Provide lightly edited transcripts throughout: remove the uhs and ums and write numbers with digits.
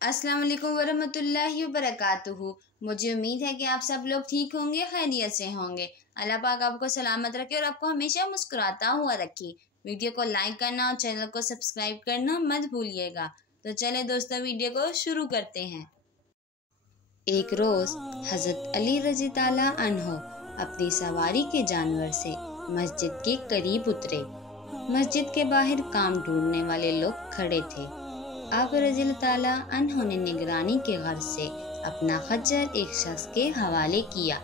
अस्सलाम वालेकुम वरहमतुल्लाहि वबरकातुहू। मुझे उम्मीद है कि आप सब लोग ठीक होंगे, खैरियत से होंगे। अल्लाह पाक आपको सलामत रखे और आपको हमेशा मुस्कुराता हुआ रखे। वीडियो को लाइक करना और चैनल को सब्सक्राइब करना मत भूलिएगा। तो चले दोस्तों, वीडियो को शुरू करते हैं। एक रोज़ हज़रत अली रज़ी ताला अन्हो अपनी सवारी के जानवर से मस्जिद के करीब उतरे। मस्जिद के बाहर काम ढूंढने वाले लोग खड़े थे। आप रज़ी ताला अन्हो ने निगरानी के गर्ज से अपना खच्चर एक शख्स के हवाले किया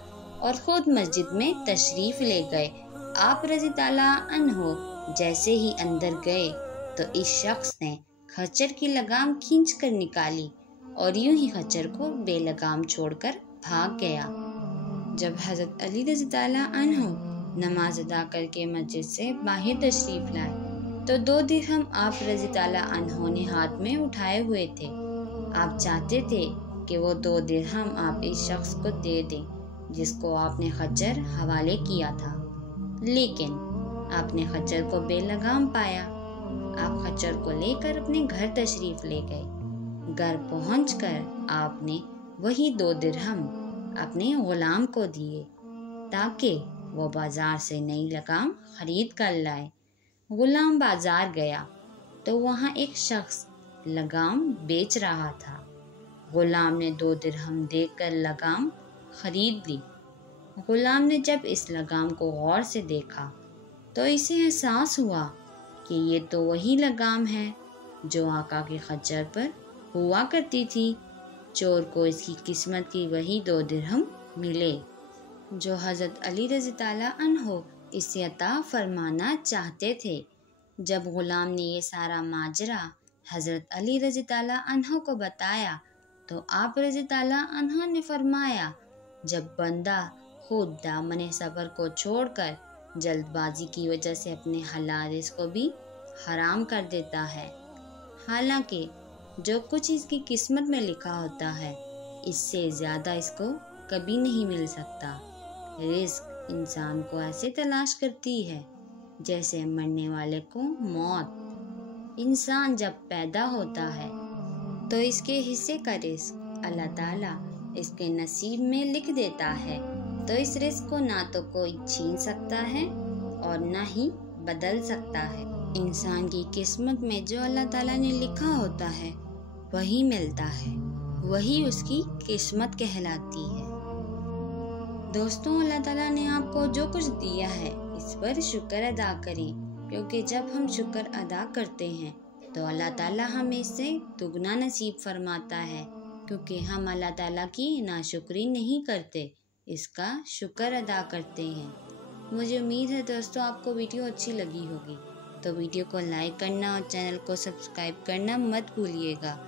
और ख़ुद मस्जिद में तशरीफ़ ले गए। आप रज़ी ताला अन्हो जैसे ही अंदर गए तो इस शख्स ने खच्चर की लगाम खींच कर निकाली और यूं ही खच्चर को बेलगाम छोड़कर भाग गया। जब हज़रत अली रज़ी ताला अन्हो नमाज अदा करके मस्जिद से बाहर तशरीफ़ लाए तो 2 दिरहम आप रज़ी ताला अन्हो ने हाथ में उठाए हुए थे। आप चाहते थे कि वो 2 दिरहम आप इस शख्स को दे दें जिसको आपने खच्चर हवाले किया था, लेकिन आपने खच्चर को बेलगाम पाया। आप खच्चर को लेकर अपने घर तशरीफ़ ले गए। घर पहुंचकर आपने वही 2 दिरहम अपने गुलाम को दिए ताकि वो बाज़ार से नई लगाम खरीद कर लाए। गुलाम बाजार गया तो वहाँ एक शख्स लगाम बेच रहा था। गुलाम ने 2 दिरहम देकर लगाम खरीद ली। गुलाम ने जब इस लगाम को गौर से देखा तो इसे एहसास हुआ कि ये तो वही लगाम है जो आका के खच्चर पर हुआ करती थी। चोर को इसकी किस्मत की वही 2 दिरहम मिले जो हज़रत अली रज़ी ताला अन्हो इसे अता फरमाना चाहते थे। जब गुलाम ने ये सारा माजरा हज़रत अली रज़ी ताला अन्हो को बताया तो आप रज़ी ताला अन्हो ने फरमाया, जब बंदा खुद दामन सब्र को छोड़कर जल्दबाजी की वजह से अपने हलाल रिज़्क़ को भी हराम कर देता है, हालांकि जो कुछ इसकी किस्मत में लिखा होता है इससे ज़्यादा इसको कभी नहीं मिल सकता। रिज़्क़ इंसान को ऐसे तलाश करती है जैसे मरने वाले को मौत। इंसान जब पैदा होता है तो इसके हिस्से का रिज़्क़ अल्लाह ताला इसके नसीब में लिख देता है, तो इस रिज़्क़ को ना तो कोई छीन सकता है और ना ही बदल सकता है। इंसान की किस्मत में जो अल्लाह ताला ने लिखा होता है वही मिलता है, वही उसकी किस्मत कहलाती है। दोस्तों, अल्लाह ताला ने आपको जो कुछ दिया है इस पर शुक्र अदा करें, क्योंकि जब हम शुक्र अदा करते हैं तो अल्लाह ताला हमें इससे दुगना नसीब फरमाता है, क्योंकि हम अल्लाह ताला की नाशुक्री नहीं करते, इसका शुक्र अदा करते हैं। मुझे उम्मीद है दोस्तों आपको वीडियो अच्छी लगी होगी, तो वीडियो को लाइक करना और चैनल को सब्सक्राइब करना मत भूलिएगा।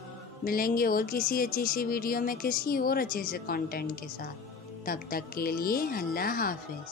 मिलेंगे और किसी अच्छी सी वीडियो में किसी और अच्छे से कंटेंट के साथ। तब तक के लिए अल्लाह हाफ़िज़।